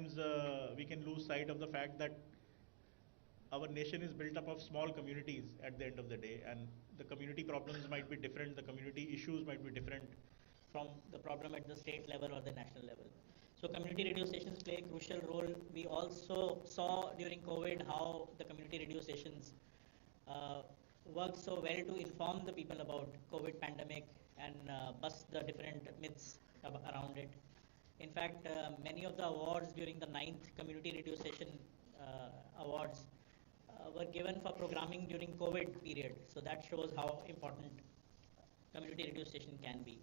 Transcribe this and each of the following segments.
sometimes we can lose sight of the fact that our nation is built up of small communities at the end of the day, and the community problems might be different, the community issues might be different from the problem at the state level or the national level. So community radio stations play a crucial role. We also saw during COVID how the community radio stations worked so well to inform the people about COVID pandemic and bust the different myths around it. In fact, many of the awards during the 9th community radio station awards were given for programming during COVID period. So that shows how important community radio station can be.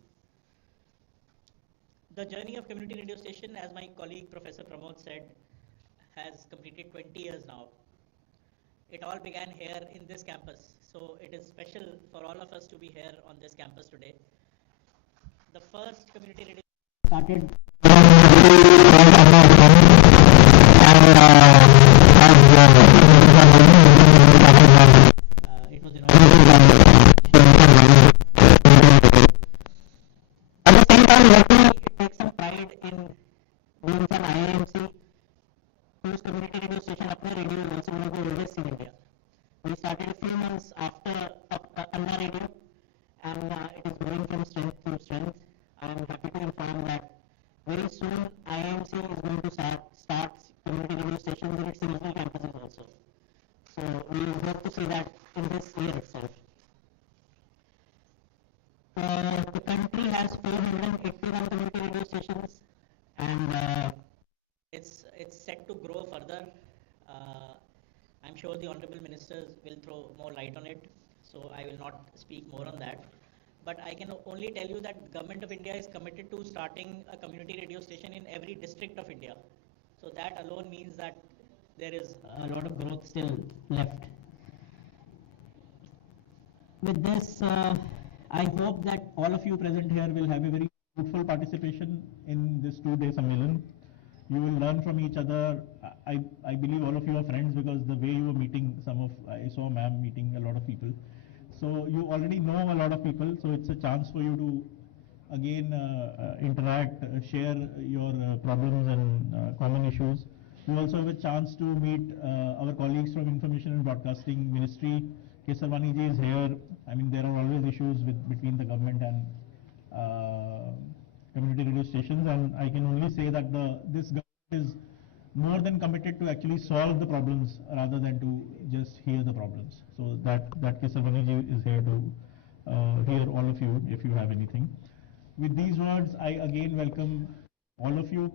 The journey of community radio station, as my colleague Professor Pramod said, has completed 20 years now. It all began here in this campus. So it is special for all of us to be here on this campus today. The first community radio started it was at the same time, let me take some pride in being from IIMC, whose community radio station Apna Radio is also one of the oldest in India. We started a few months after Anna Radio, and it is growing from strength to strength. I am happy to inform that very soon IIMC is going to start community radio stations in its regional campuses also. So we hope to see that in this year itself. The country has 481 community radio stations, and it's set to grow further. I'm sure the honorable ministers will throw more light on it, so I will not speak more on that. But I can only tell you that Government of India is committed to starting a community radio station in every district of India. So that alone means that there is a lot of growth still left. With this, I hope that all of you present here will have a very fruitful participation in this 2-day Sammelan. You will learn from each other. I believe all of you are friends because the way you were meeting I saw ma'am meeting a lot of people. So you already know a lot of people, so it's a chance for you to again interact, share your problems and common issues. You also have a chance to meet our colleagues from Information and Broadcasting Ministry. Kesarwani ji is here. I mean, there are always issues between the government and community radio stations, and I can only say that this government is more than committed to actually solve the problems rather than to just hear the problems. So that Kesarwani ji is here to hear all of you if you have anything. With these words, I again welcome all of you.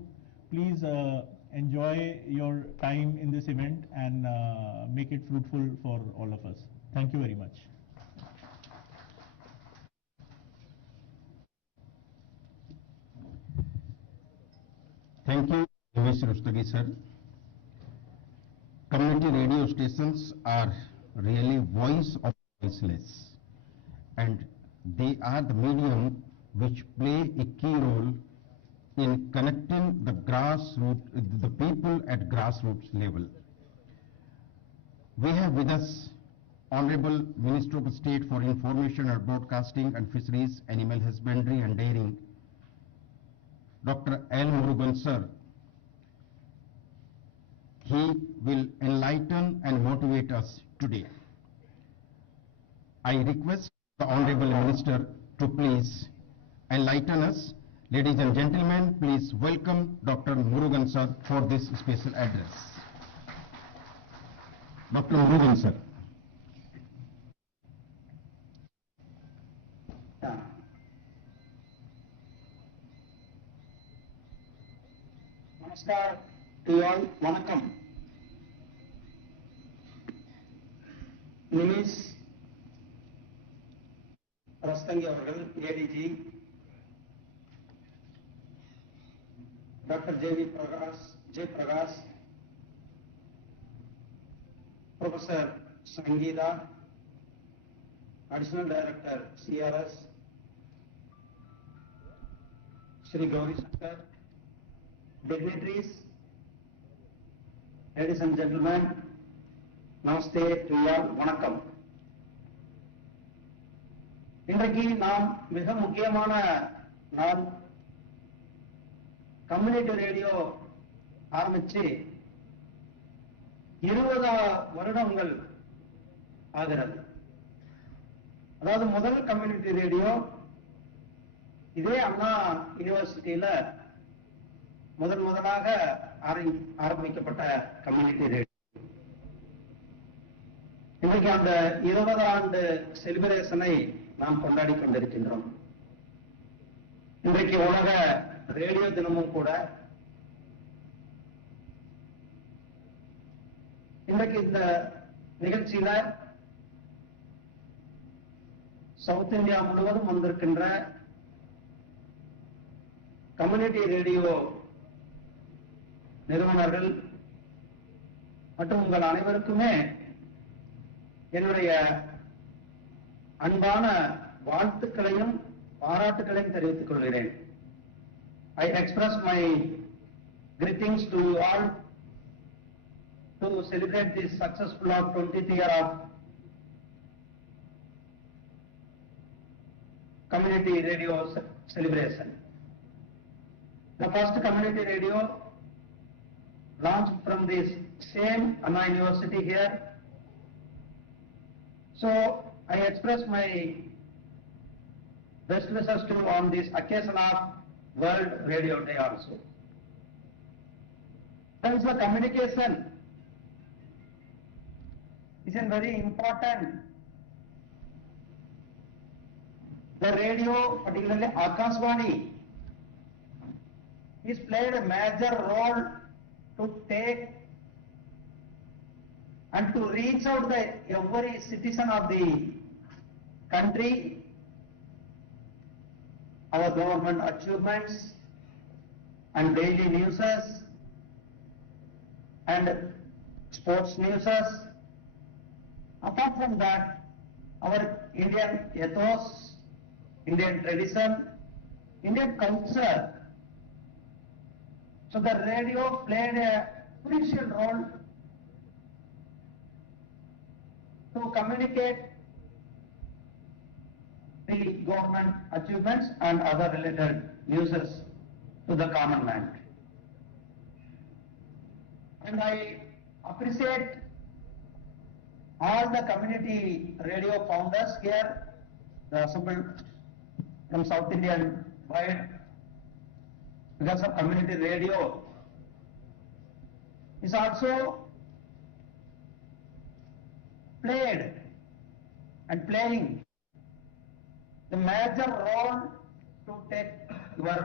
Please enjoy your time in this event and make it fruitful for all of us. Thank you very much. Thank you, Mr. Rustagi sir. Community radio stations are really voice of voiceless, and they are the medium which play a key role in connecting the people at grassroots level. We have with us Honorable Minister of State for Information and Broadcasting and Fisheries, Animal Husbandry and Dairying, Dr. L. Murugan sir. He will enlighten and motivate us today. I request the Honorable Minister to please enlighten us. Ladies and gentlemen, please welcome Dr. Murugan sir for this special address. Dr. Murugan sir. Namaskar to you all. Vanakkam. Nimis Rastangi அவர்கள் ADG, Dr. J. Prakash, Professor Sangeeta, Additional Director CRS, Shri Gauri Shankar, dignitaries, ladies and gentlemen, namaste to you all, vanakkam. இன்றைக்கு நாம் மிக முக்கியமான நாள். Community radio ஆரம்பிச்சு 20 வருடங்கள் ஆகிறது. அதாவது முதல் கம்யூனிட்டி ரேடியோ இதே அண்ணா யூனிவர்சிட்டியில முதலாக ஆரம்பிக்கப்பட்ட கம்யூனிட்டி ரேடியோ. இன்றைக்கு அந்த 20 ஆண்டு செலிபிரேஷனை நாம் கொண்டாடி கொண்டிருக்கின்றோம். இன்றைக்கு உலக ரேடியோ தினமும் கூட. இன்றைக்கு இந்த நிகழ்ச்சியில சவுத் இந்தியா முழுவதும் வந்திருக்கின்ற கம்யூனிட்டி ரேடியோ நிறுவனர்கள் மற்றும் உங்கள் அனைவருக்குமே என்னுடைய அன்பான வாழ்த்துக்களையும் பாராட்டுகளையும் தெரிவித்துக் கொள்கிறேன். I express my greetings to you all to celebrate this successful of 20th year of community radio celebration. The first community radio launched from this same Anna University here. So I express my best wishes to you on this occasion of World Radio Day also. Friends, the communication is a very important. The radio, particularly Akashvani, is played a major role to take and to reach out the every citizen of the country, our government achievements and daily newses and sports newses. Apart from that, our Indian ethos, Indian tradition, Indian culture. So the radio played a crucial role to communicate the government achievements and other related newses to the common man. And I appreciate all the community radio founders here, the assembled from South Indian wide, because of community radio is also played and playing the major role to take your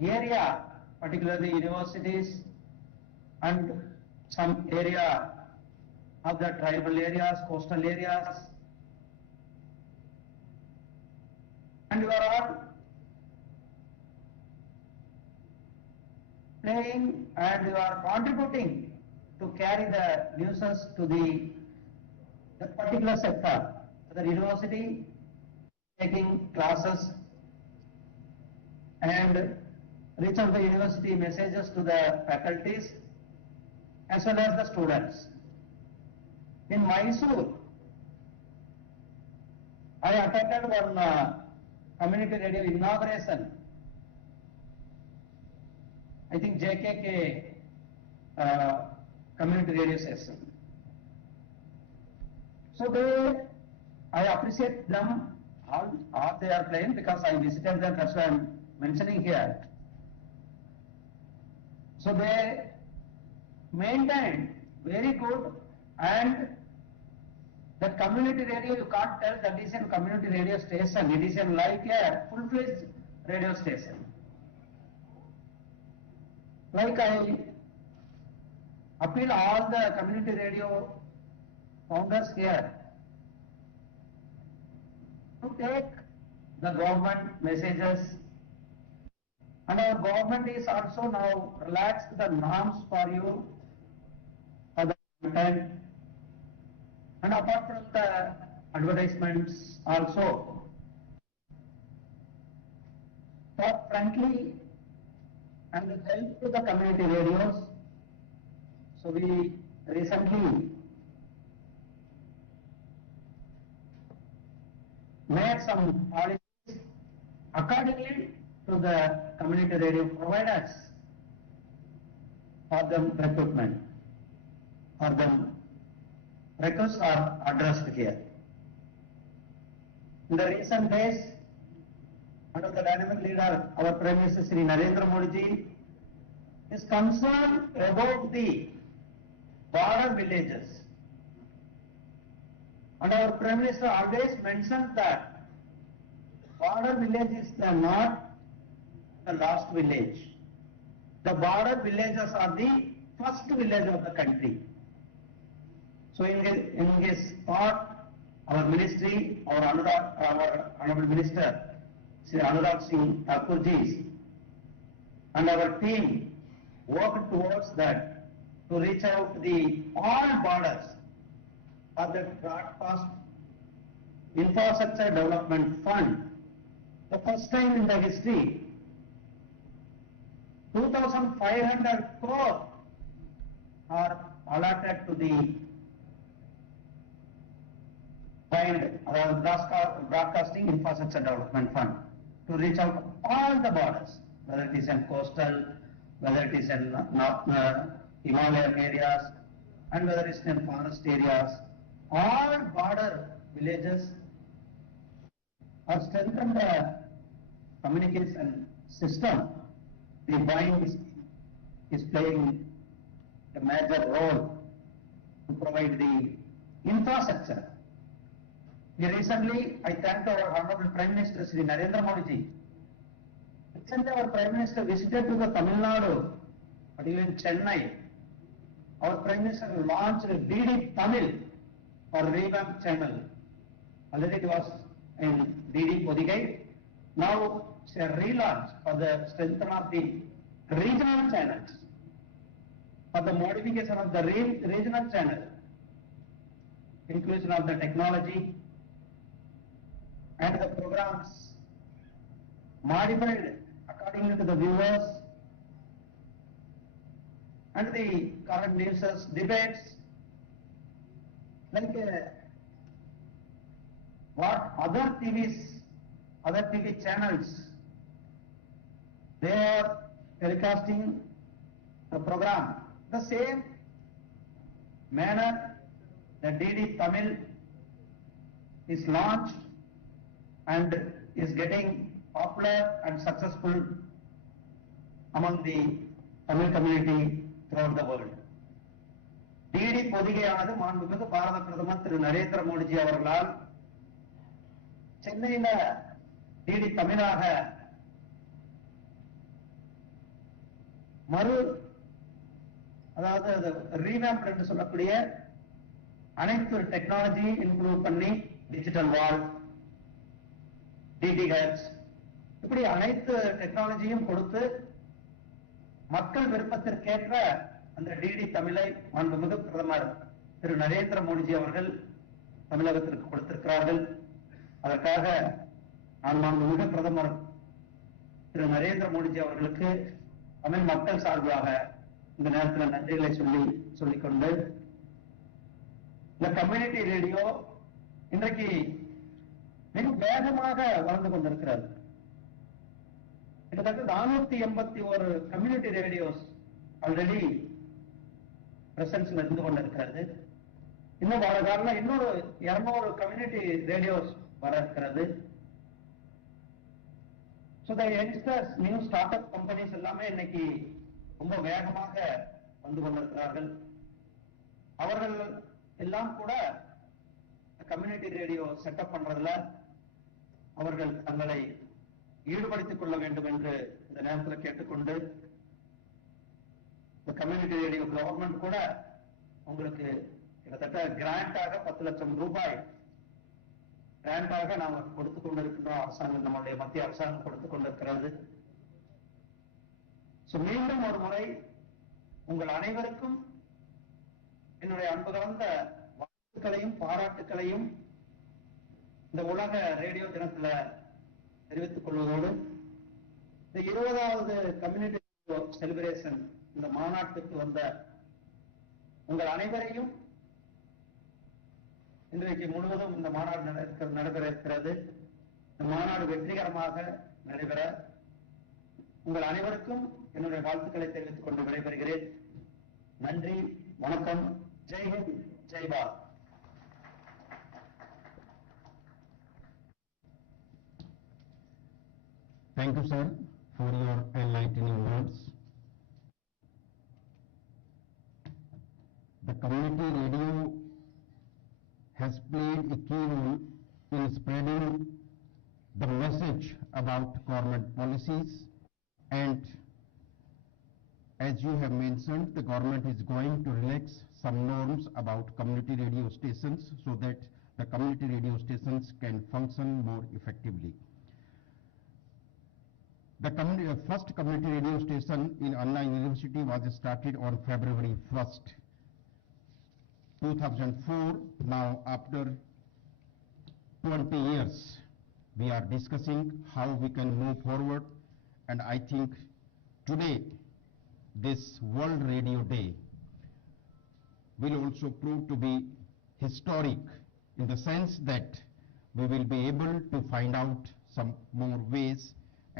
area, particularly universities and some area of the tribal areas, coastal areas, and you are all playing and you are contributing to carry the newses to the particular sector, the university, taking classes and reach out the university messages to the faculties as well as the students. In Mysore, I attended one community radio inauguration. I think JKK community radio station. So I appreciate them, how they are playing, because I visited them, that's why I am mentioning here. So they maintained very good, and the community radio, you can't tell that is a community radio station, it is like a full-fledged radio station. Like I appeal all the community radio founders here to take the government messages, and our government is also now relaxed the norms for you for the content, and apart from the advertisements also, talk frankly and help to the community radios. So we recently made some policies accordingly to the community radio providers. for the recruitment or the requests are addressed here. In the recent days, under the dynamic leader, our Prime Minister Shri Narendra Modi ji is concerned about the border villages. And our Prime Minister always mentioned that border village is not the last village. The border villages are the first village of the country. So in his thought, our ministry, our Honorable Minister, Sri Anurag Singh Thakur ji, and our team worked towards that to reach out to the all borders for the broadcast infrastructure development fund. The first time in the history, 2,500 crore are allotted to the broadcasting infrastructure development fund to reach out all the borders, whether it is in coastal, whether it is in North Himalayan areas, and whether it is in forest areas. All border villages are strengthened the communication system. The buying is playing a major role to provide the infrastructure. Recently, I thanked our Honorable Prime Minister Shri Narendra Modi ji. Recently, our Prime Minister visited to the Tamil Nadu, but even Chennai. Our Prime Minister launched DD Tamil or revamp channel. Already it was in DD Podigai. Now it's a relaunch for the strengthening of the regional channels, for the modification of the regional channel, inclusion of the technology and the programs modified according to the viewers and the current news debates, like what other TV channels, they are telecasting the program. The same manner, the DD Tamil is launched and is getting popular and successful among the Tamil community throughout the world. DD பொதிகையானது மாண்புமிகு பாரத பிரதமர் திரு நரேந்திர மோடிஜி அவர்களால் சென்னையில DD தமிழாக அதாவது revamp என்று சொல்லக்கூடிய அனைத்து technology include பண்ணி டிஜிட்டல் வால், டிடிஹெச், இப்படி அனைத்து டெக்னாலஜியும் கொடுத்து மக்கள் விருப்பத்திற்கேற்ற அந்த டிடி தமிழை மாண்புமிகு பிரதமர் திரு நரேந்திர மோடிஜி அவர்கள் தமிழகத்திற்கு கொடுத்திருக்கிறார்கள். அதற்காக நான் மாண்புமிகு பிரதமர் திரு நரேந்திர மோடிஜி அவர்களுக்கு தமிழ் மக்கள் சார்பாக இந்த நேரத்தில் நன்றிகளை சொல்லிக்கொண்டு, இந்த கம்யூனிட்டி ரேடியோ இன்றைக்கு மிக வேகமாக வளர்ந்து கொண்டிருக்கிறது. கிட்டத்தட்ட 481 கம்யூனிட்டி ரேடியோஸ் ஆல்ரெடி பிரசன்ஸ்ல இருந்து கொண்டிருக்கிறது. இன்னும் வர காலம் இன்னொரு 200 கம்யூனிட்டி ரேடியோஸ் வர இருக்கிறது. So the youngsters, new startup companies எல்லாமே இன்னைக்கு ரொம்ப வேகமாக வந்து கொண்டிருக்கிறார்கள். அவர்கள் எல்லாம் கூட கம்யூனிட்டி ரேடியோ செட்டப் பண்றதுல அவர்கள் தங்களை ஈடுபடுத்திக் கொள்ள வேண்டும் என்று இந்த நேரத்தில் கேட்டுக்கொண்டு, இந்த கம்யூனிட்டி ரேடியோ கவர்மெண்ட் கூட உங்களுக்கு கிட்டத்தட்ட கிராண்டாக 10 லட்சம் ரூபாய் கிராண்டாக நாம கொடுத்துக் கொண்டிருக்கின்றோம். அரசாங்கம், நம்முடைய மத்திய அரசாங்கம் கொடுத்துக் கொண்டிருக்கிறது. மீண்டும் ஒரு முறை உங்கள் அனைவருக்கும் என்னுடைய அன்பு கலந்த வாழ்த்துக்களையும் பாராட்டுக்களையும் இந்த உலக ரேடியோ தினத்துல தெரிவித்துக் கொள்வதோடு, இந்த 20வது கம்யூனிட்டி செலிபிரேஷன் இந்த மாநாட்டுக்கு வந்த உங்கள் அனைவரையும், இன்றைக்கு முழுவதும் இந்த மாநாடு நடைபெற இருக்கிறது. இந்த மாநாடு வெற்றிகரமாக நடைபெற உங்கள் அனைவருக்கும் என்னுடைய வாழ்த்துக்களை தெரிவித்துக் கொண்டு விடைபெறுகிறேன். நன்றி, வணக்கம், Jai Hind, Jai Bharat. Thank you, sir, for your enlightening words. The community radio has played a key role in spreading the message about government policies, and as you have mentioned, the government is going to relax some norms about community radio stations so that the community radio stations can function more effectively. The first community radio station in Anna University was started on February 1st, 2004. Now, after 20 years, we are discussing how we can move forward, and I think today, this World Radio Day will also prove to be historic in the sense that we will be able to find out some more ways,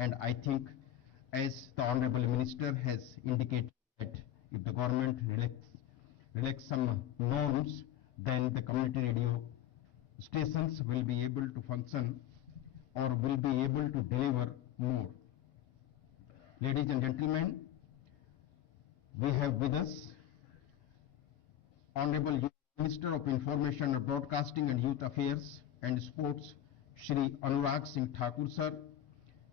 and I think, as the Honorable Minister has indicated, that if the government relax some norms, then the community radio stations will be able to function or will be able to deliver more. Ladies and gentlemen, we have with us Honorable Minister of Information and Broadcasting and Youth Affairs and Sports, Shri Anurag Singh Thakur, sir.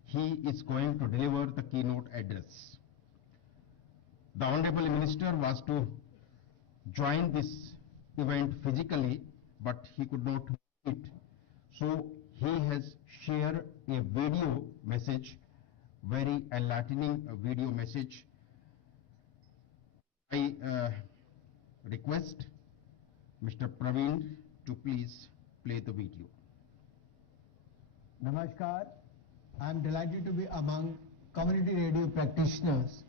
He is going to deliver the keynote address. The Honorable Minister was to join this event physically, but he could not do it. So he has shared a video message, very enlightening video message. I request Mr. Praveen to please play the video. Namaskar. I am delighted to be among community radio practitioners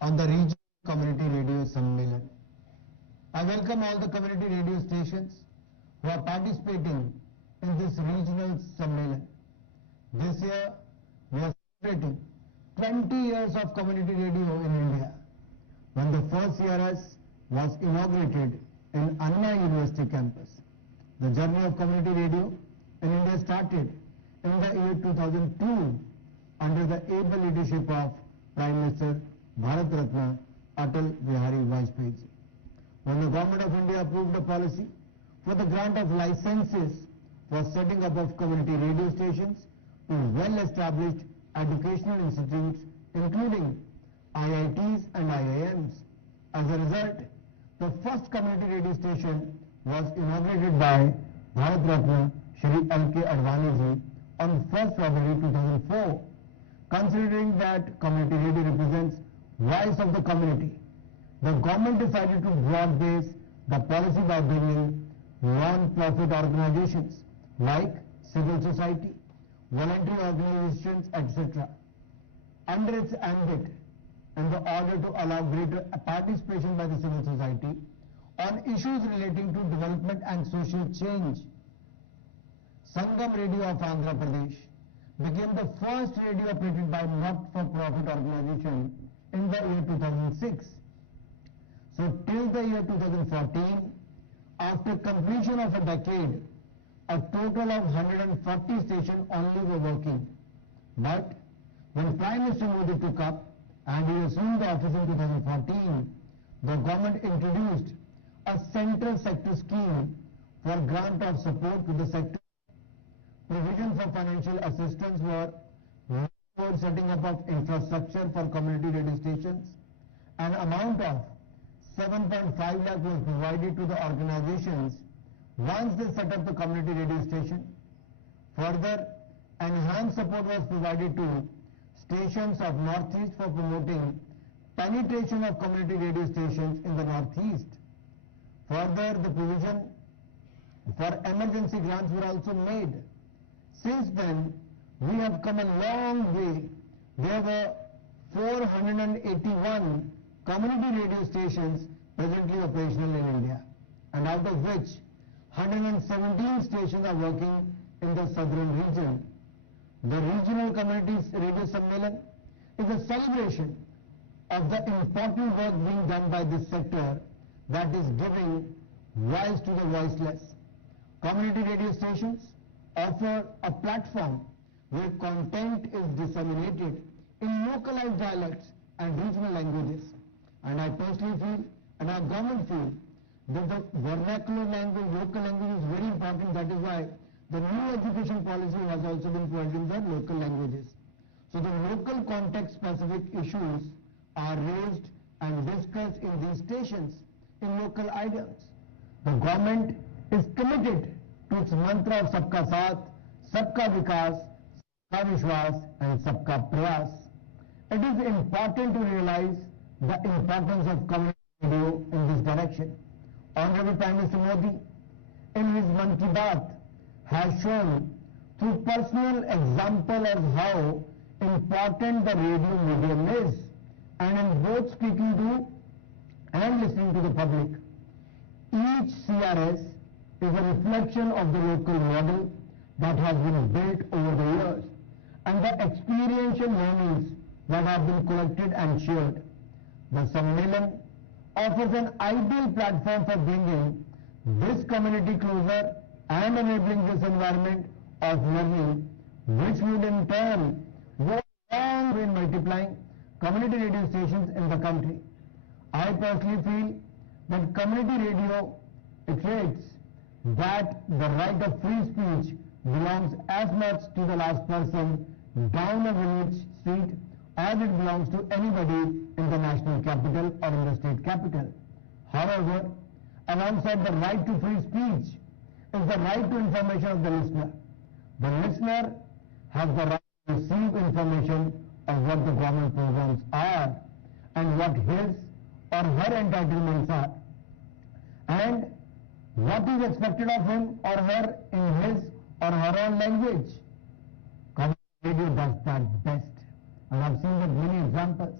on the regional community radio Sammelan. I welcome all the community radio stations who are participating in this regional Sammelan. This year, we are celebrating 20 years of community radio in India, when the first CRS was inaugurated in Anna University campus. The journey of community radio in India started in the year 2002 under the able leadership of Prime Minister Bharat Ratna Atal Bihari Vajpayee. When the Government of India approved a policy for the grant of licenses for setting up of community radio stations to well-established educational institutes, including IITs and IIMs. As a result, the first community radio station was inaugurated by Bharat Ratna Shri L.K. Advani ji on 1st February 2004. Considering that community radio represents voice of the community, the government decided to broad base the policy by bringing non-profit organizations like civil society, voluntary organizations, etc. under its ambit, in the order to allow greater participation by the civil society on issues relating to development and social change. Sangam Radio of Andhra Pradesh became the first radio operated by not-for-profit organization in the year 2006. So till the year 2014, after completion of a decade, a total of 140 stations only were working. But when Prime Minister Modi took up and he assumed the office in 2014, the government introduced a central sector scheme for grant of support to the sector. Provision for financial assistance were for setting up of infrastructure for community radio stations. An amount of 7.5 lakh was provided to the organizations once they set up the community radio station. Further, enhanced support was provided to stations of Northeast for promoting penetration of community radio stations in the Northeast. Further, the provision for emergency grants were also made. Since then, we have come a long way. There were 481 community radio stations presently operational in India, and out of which 117 stations are working in the southern region. The Regional Community Radio Sammelan is a celebration of the important work being done by this sector that is giving voice to the voiceless. Community radio stations offer a platform where content is disseminated in localized dialects and regional languages. And I personally feel, and our government feel, that the vernacular language, local language is very important. That is why the new education policy has also been provided in the local languages. So the local context specific issues are raised and discussed in these stations in local ideals. The government is committed to its mantra of Sabka Saath, Sabka Vikas, Sabka Vishwas and Sabka Prayas. It is important to realize the importance of community radio in this direction. Honorable Prime Minister Modi, in his Mann Ki Baat, has shown through personal example of how important the radio medium is, and in both speaking to and listening to the public. Each CRS is a reflection of the local model that has been built over the years and the experiential learnings that have been collected and shared. The Sammelan offers an ideal platform for bringing this community closer and enabling this environment of learning, which would in turn go long in multiplying community radio stations in the country. I personally feel that community radio iterates that the right of free speech belongs as much to the last person down a village street as it belongs to anybody in the national capital or in the state capital. However, alongside the right to free speech is the right to information of the listener. The listener has the right to receive information of what the government programs are and what his or her entitlements are, and what is expected of him or her in his or her own language. Community radio does that best, and I've seen that many examples.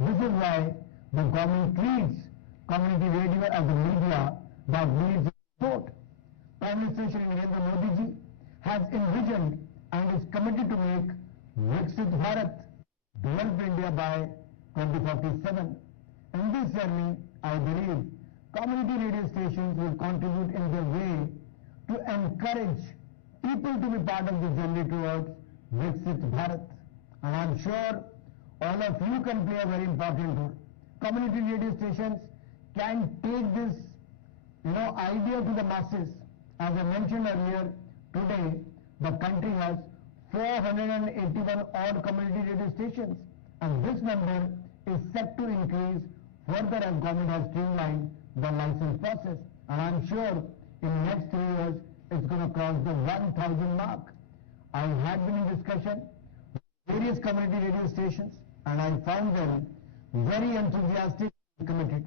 This is why the government treats community radio as a media that needs support. Prime Minister Shri Narendra Modi ji has envisioned and is committed to make Viksit Bharat, developed India by 2047. In this journey, I believe community radio stations will contribute in their way to encourage people to be part of the journey towards Viksit Bharat. And I'm sure all of you can play a very important role. Community radio stations can take this, idea to the masses. As I mentioned earlier, today the country has 481 odd community radio stations, and this number is set to increase further as government has streamlined the license process. And I'm sure in next 3 years it's going to cross the 1,000 mark. I had been in discussion with various community radio stations, and I found them very enthusiastic and committed.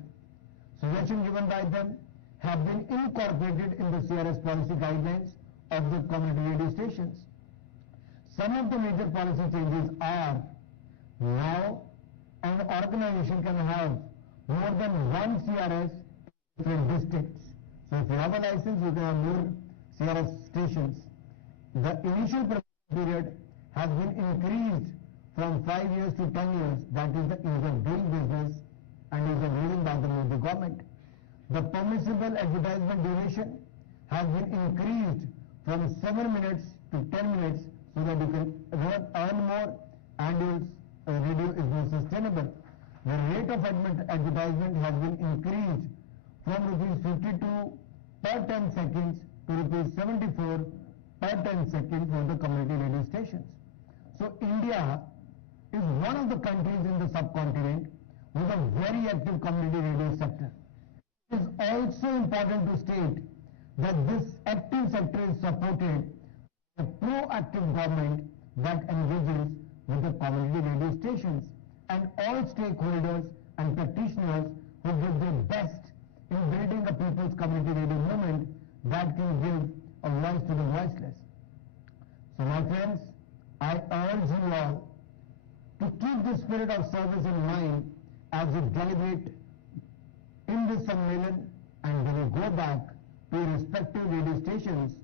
Suggestions given by them have been incorporated in the CRS policy guidelines of the community radio stations. Some of the major policy changes are: now an organization can have more than one CRS in different districts. So if you have a license, you can have more CRS stations. The initial period has been increased from 5 years to 10 years. That is the ease of doing business and is agreed by the government. The permissible advertisement duration has been increased from 7 minutes to 10 minutes so that you can earn more and your radio is more sustainable. The rate of advertisement has been increased from rupees 52 per 10 seconds to rupees 74 per 10 seconds for the community radio stations. So India is one of the countries in the subcontinent with a very active community radio sector. It is also important to state that this active sector is supported by a proactive government that engages with the community radio stations and all stakeholders and practitioners who give their best in building a people's community radio movement that can give a voice to the voiceless. So my friends, I urge you all to keep the spirit of service in mind as you deliberate in this Sammelan, and when you go back to your respective radio stations,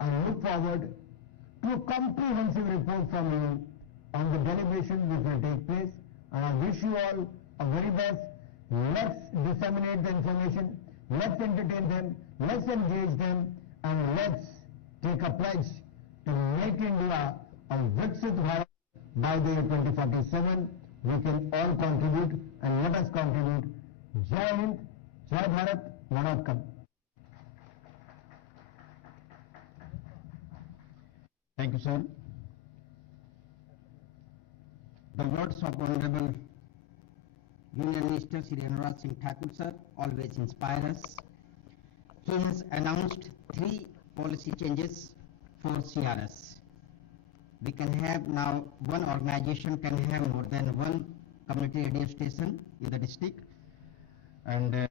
I look forward to a comprehensive report from you on the deliberations which will take place, and I wish you all very best. Let's disseminate the information, let's entertain them, let's engage them, and let's take a pledge to make India a Viksit Bharat by the year 2047. We can all contribute, and let us contribute. Jai Hind, Jai Bharat, Namaskar. Thank you, sir. The words of Honorable Union Minister Shri Anurag Singh Thakur sir always inspire us. He has announced 3 policy changes for CRS. We can have now, one organization can have more than 1 community radio station in the district, and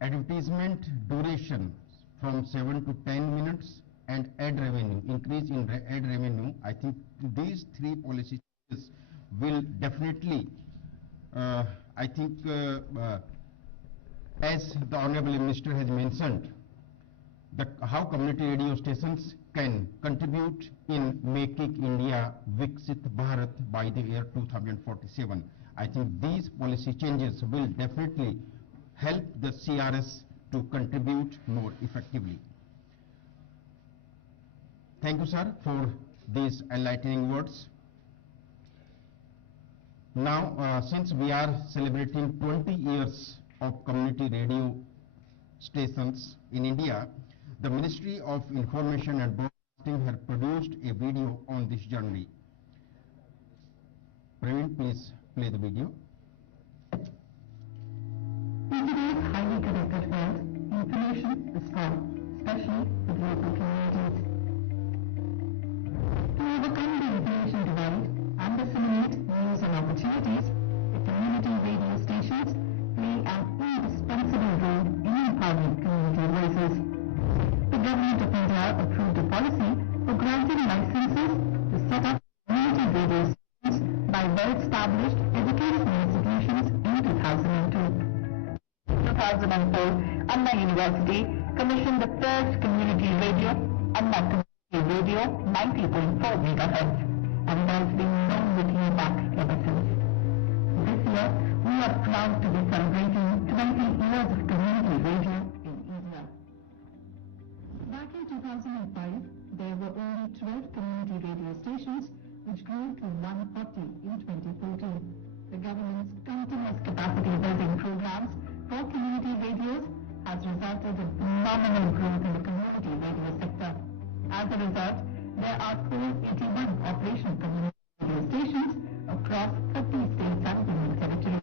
advertisement duration from 7 to 10 minutes, and ad revenue, increase in ad revenue. I think these 3 policy changes will definitely, I think, as the Honorable Minister has mentioned, that how community radio stations can contribute in making India Viksit Bharat by the year 2047. I think these policy changes will definitely help the CRS to contribute more effectively. Thank you, sir, for these enlightening words. Now, since we are celebrating 20 years of community radio stations in India, the Ministry of Information and Broadcasting has produced a video on this journey. Praveen, please play the video. In today's highly connected world, information is strong, especially with local communities. To overcome the information divide and disseminate news and opportunities, the community radio stations play an indispensable role in empowering community voices. The Government of India approved a policy for granting licenses to set up community radio stations by well-established educational institutions in 2002. 2004, Anna University commissioned the first community radio, Anna Community Radio 90.4 MHz, and there's been no looking back ever since. This year, we are proud to be celebrating 20 years of community radio in India. Back in 2005, there were only 12 community radio stations, which grew to 140 in 2014. The government's continuous capacity building programs for community radios has resulted in phenomenal growth in the community radio sector. As a result, there are 481 operational community radio stations across 30 states and union territories.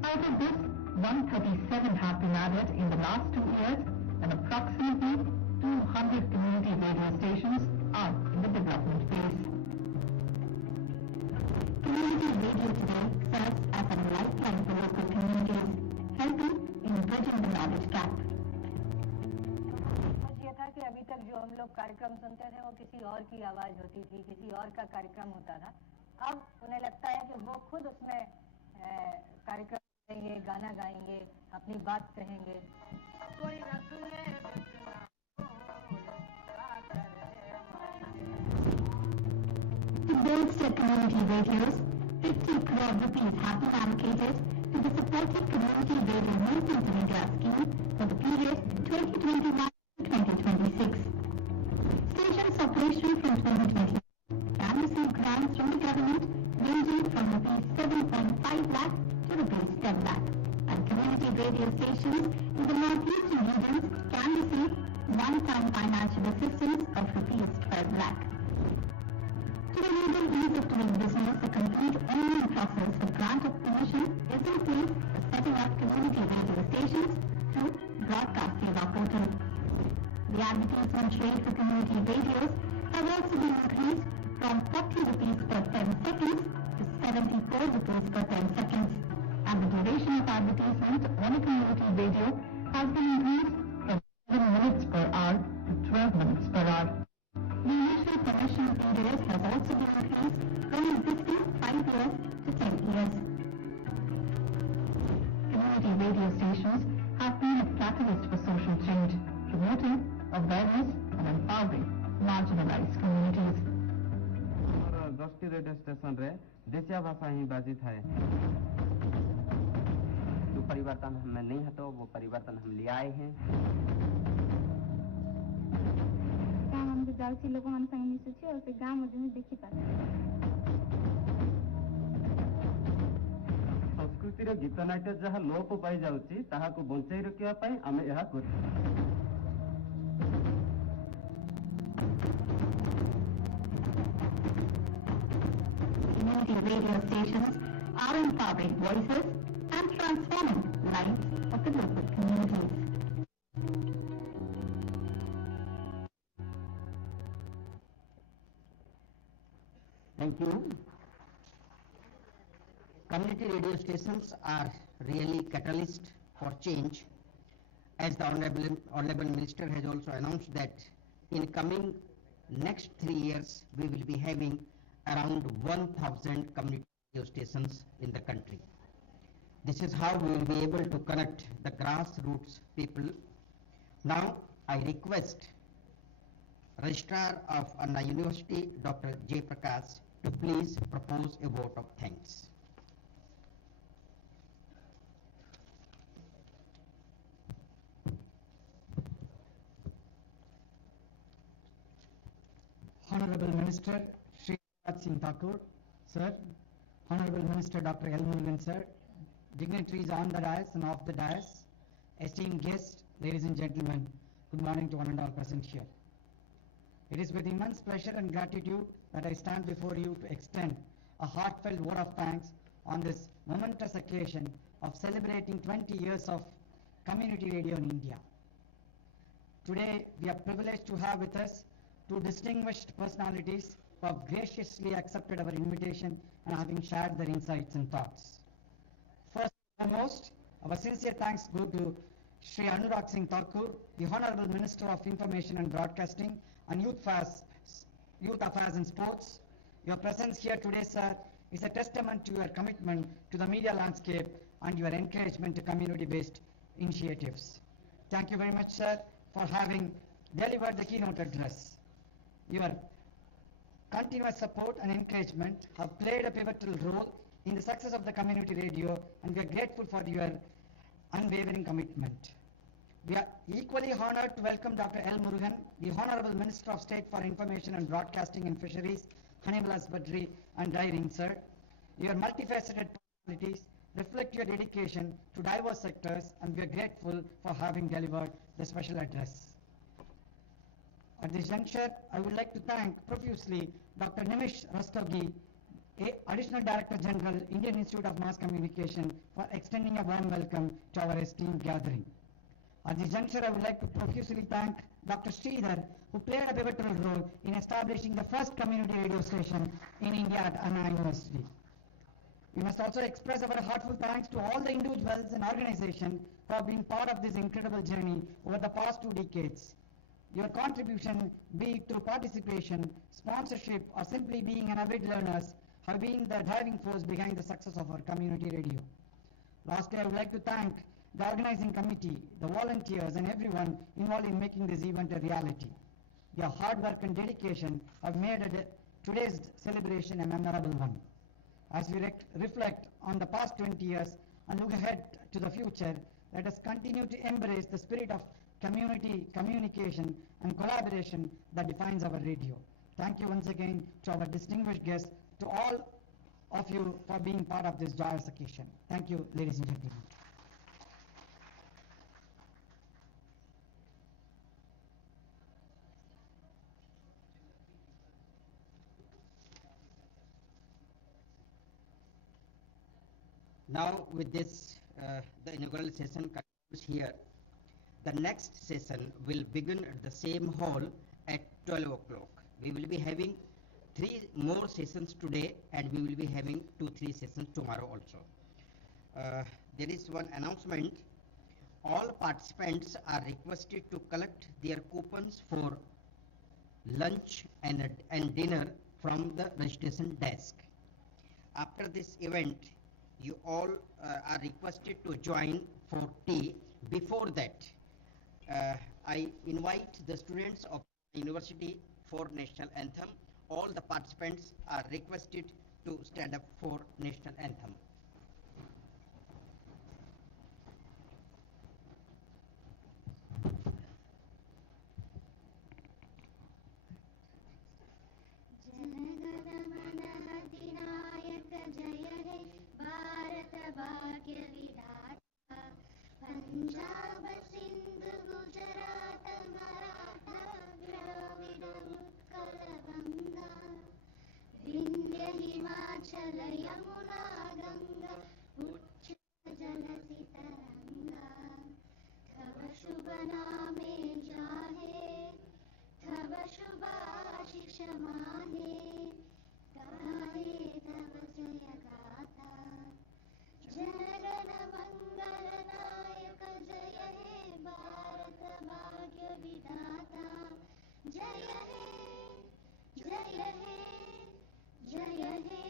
Out of this, 137 have been added in the last 2 years, and approximately 200 community radio stations are in the development phase. Community radio today serves as a lifeline for local communities, helping in bridging the knowledge gap. ये था कि अभी तक जो हम लोग कार्यक्रम सुनते थे वो किसी और की आवाज होती थी, किसी और का कार्यक्रम होता था। अब उन्हें लगता है कि वो खुद उसमें कार्यक्रम करेंगे, गाना गाएंगे, अपनी बात कहेंगे। To bolster community radios, 50 crore rupees have been allocated to the supported community radio maintenance in India scheme for the period 2021-2026. Stations operational from 2020 can receive grants from the government ranging from rupees 7.5 lakh to rupees 10 lakh. And community radio stations in the northeastern regions can receive one-time financial assistance of rupees 12 lakh. To enable ease of doing business, a complete online process for grant of permission is in place for setting up community radio stations through Broadcast Seva portal. The advertisement rate for community radios has also been increased from 40 rupees per 10 seconds to 74 rupees per 10 seconds. And the duration of advertisement on a community radio has been increased from 7 minutes per hour to 12 minutes per hour. The initial permission period has also been increased from existing 5 years to 10 years. Community radio stations have been a catalyst for social change, promoting awareness and empowering marginalized communities. 10 संस्कृति radio station रे देसिया भाषा ही बाजी था। जो परिवर्तन हमें नहीं हतो वो परिवर्तन हम ले आए हैं। गाँव हम जाउछि लोक मन संग मिसुछि और से गाँव मध्ये में देखि पाछे। संस्कृति रे गीत नाट्य जहाँ लोप पाई जाउछि ताहा को बंचाई रखिया पाई आमे यहा करू। Community radio stations are empowering voices and transforming lives of the local communities. Thank you. Community radio stations are really catalyst for change, as the Honorable Minister has also announced that in coming next 3 years we will be having around 1,000 community radio stations in the country. This is how we will be able to connect the grassroots people. Now I request Registrar of Anna University, Dr. J. Prakash, to please propose a vote of thanks. Honorable Minister Shri Singh Thakur, Sir, Honorable Minister Dr. L. Murugan, Sir, dignitaries on the dais and off the dais, esteemed guests, ladies and gentlemen, good morning to one and all present here. It is with immense pleasure and gratitude that I stand before you to extend a heartfelt vote of thanks on this momentous occasion of celebrating 20 years of community radio in India. Today, we are privileged to have with us two distinguished personalities who have graciously accepted our invitation and having shared their insights and thoughts. First and foremost, our sincere thanks go to Shri Anurag Singh Thakur, the Honorable Minister of Information and Broadcasting and Youth Affairs and Sports. Your presence here today, sir, is a testament to your commitment to the media landscape and your encouragement to community-based initiatives. Thank you very much, sir, for having delivered the keynote address. Your continuous support and encouragement have played a pivotal role in the success of the community radio, and we are grateful for your unwavering commitment. We are equally honored to welcome Dr. L. Murugan, the Honorable Minister of State for Information and Broadcasting and Fisheries, Animal Husbandry and Dairying, sir. Your multifaceted personalities reflect your dedication to diverse sectors, and we are grateful for having delivered the special address. At this juncture, I would like to thank profusely Dr. Nimish Rastogi, Additional Director General, Indian Institute of Mass Communication, for extending a warm welcome to our esteemed gathering. At this juncture, I would like to profusely thank Dr. Sridhar, who played a pivotal role in establishing the first community radio station in India at Anna University. We must also express our heartfelt thanks to all the individuals and organizations who have been part of this incredible journey over the past 2 decades. Your contribution, be it through participation, sponsorship, or simply being an avid learners, have been the driving force behind the success of our community radio. Lastly, I would like to thank the organizing committee, the volunteers, and everyone involved in making this event a reality. Your hard work and dedication have made today's celebration a memorable one. As we reflect on the past 20 years and look ahead to the future, let us continue to embrace the spirit of community, communication, and collaboration that defines our radio. Thank you once again to our distinguished guests, to all of you for being part of this joyous occasion. Thank you, ladies and gentlemen. Now with this, the inaugural session concludes here. The next session will begin at the same hall at 12 o'clock. We will be having 3 more sessions today, and we will be having 2-3 sessions tomorrow also. There is one announcement. All participants are requested to collect their coupons for lunch and dinner from the registration desk. After this event, you all are requested to join for tea. Before that, I invite the students of the university for national anthem all the participants are requested to stand up for national anthem. जनगणमनहतिनायक जय हे भारत भाग्य विधाता पंजाब सिंध गुजरात मराठा द्रविड़ उत्कल गंगा विंध्य हिमाचल यमुना गंगा उच्चल जलधि तरंगा तव शुभ नामे जाहे तव शुभाशिष माहे गाहे तव जय गाथा जनगण मंगल नायक जय हे भारत भाग्य विधाता जय हे जय हे जय हे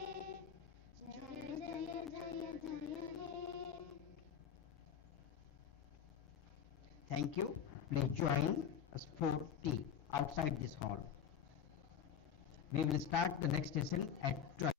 जय जय जय जय हे. Thank you. Please join us for tea outside this hall. We will start the next session at 12.